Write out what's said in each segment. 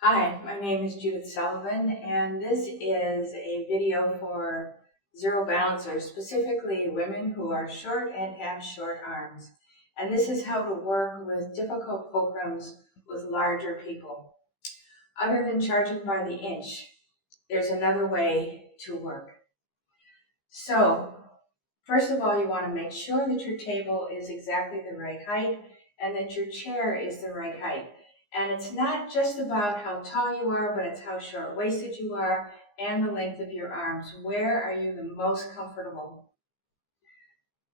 Hi, my name is Judith Sullivan, and this is a video for zero balancers, specifically women who are short and have short arms. And this is how to work with difficult fulcrums with larger people. Other than charging by the inch, there's another way to work. So, first of all, you want to make sure that your table is exactly the right height and that your chair is the right height. And it's not just about how tall you are, but it's how short-waisted you are and the length of your arms. Where are you the most comfortable?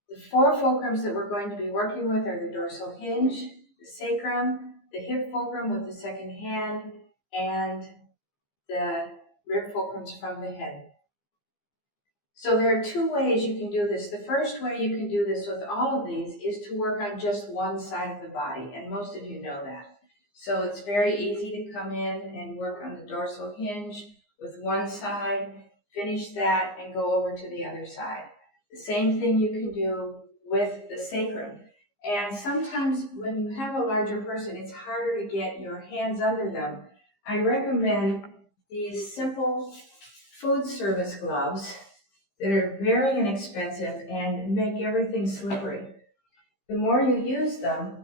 The four fulcrums that we're going to be working with are the dorsal hinge, the sacrum, the hip fulcrum with the second hand, and the rib fulcrums from the head. So there are two ways you can do this. The first way you can do this with all of these is to work on just one side of the body, and most of you know that. So it's very easy to come in and work on the dorsal hinge with one side, finish that, and go over to the other side. The same thing you can do with the sacrum. And sometimes when you have a larger person, it's harder to get your hands under them. I recommend these simple food service gloves that are very inexpensive and make everything slippery. The more you use them,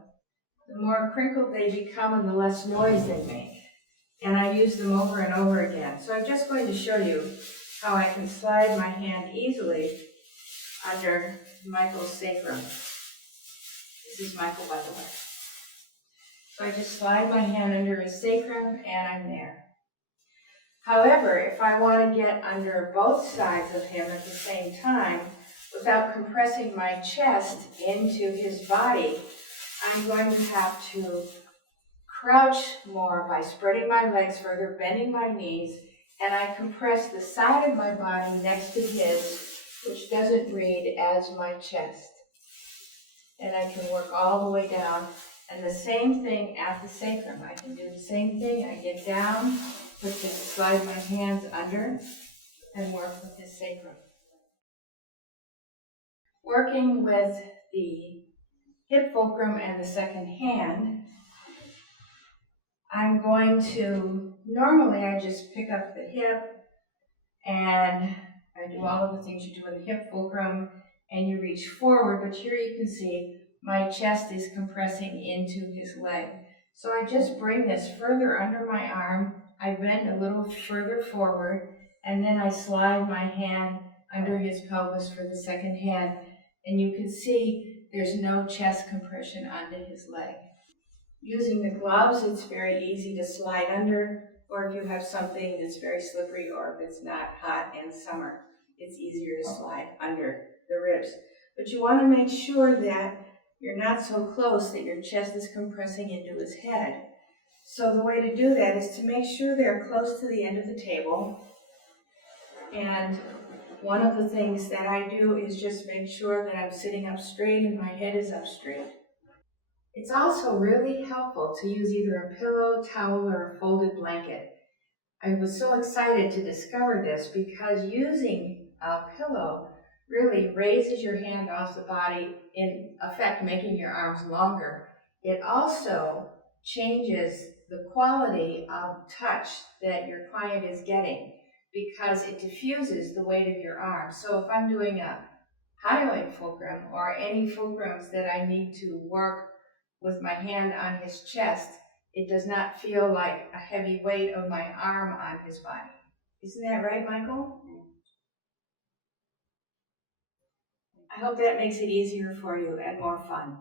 the more crinkled they become and the less noise they make. And I use them over and over again. So I'm just going to show you how I can slide my hand easily under Michael's sacrum. This is Michael, by the way. So I just slide my hand under his sacrum and I'm there. However, if I want to get under both sides of him at the same time, without compressing my chest into his body, I'm going to have to crouch more by spreading my legs further, bending my knees, and I compress the side of my body next to his, which doesn't read as my chest. And I can work all the way down. And the same thing at the sacrum. I can do the same thing. I get down, slide my hands under, and work with the sacrum. Working with the hip fulcrum and the second hand, I'm going to, normally I just pick up the hip and I do all of the things you do in the hip fulcrum and you reach forward, but here you can see my chest is compressing into his leg. So I just bring this further under my arm, I bend a little further forward, and then I slide my hand under his pelvis for the second hand, and you can see there's no chest compression under his leg. Using the gloves, it's very easy to slide under, or if you have something that's very slippery or if it's not hot in summer, it's easier to slide under the ribs. But you want to make sure that you're not so close that your chest is compressing into his head. So the way to do that is to make sure they're close to the end of the table. And one of the things that I do is just make sure that I'm sitting up straight and my head is up straight. It's also really helpful to use either a pillow, towel, or a folded blanket. I was so excited to discover this because using a pillow really raises your hand off the body, in effect making your arms longer. It also changes the quality of touch that your client is getting because it diffuses the weight of your arm. So if I'm doing a highlight fulcrum or any fulcrums that I need to work with my hand on his chest, it does not feel like a heavy weight of my arm on his body. Isn't that right, Michael? I hope that makes it easier for you and more fun.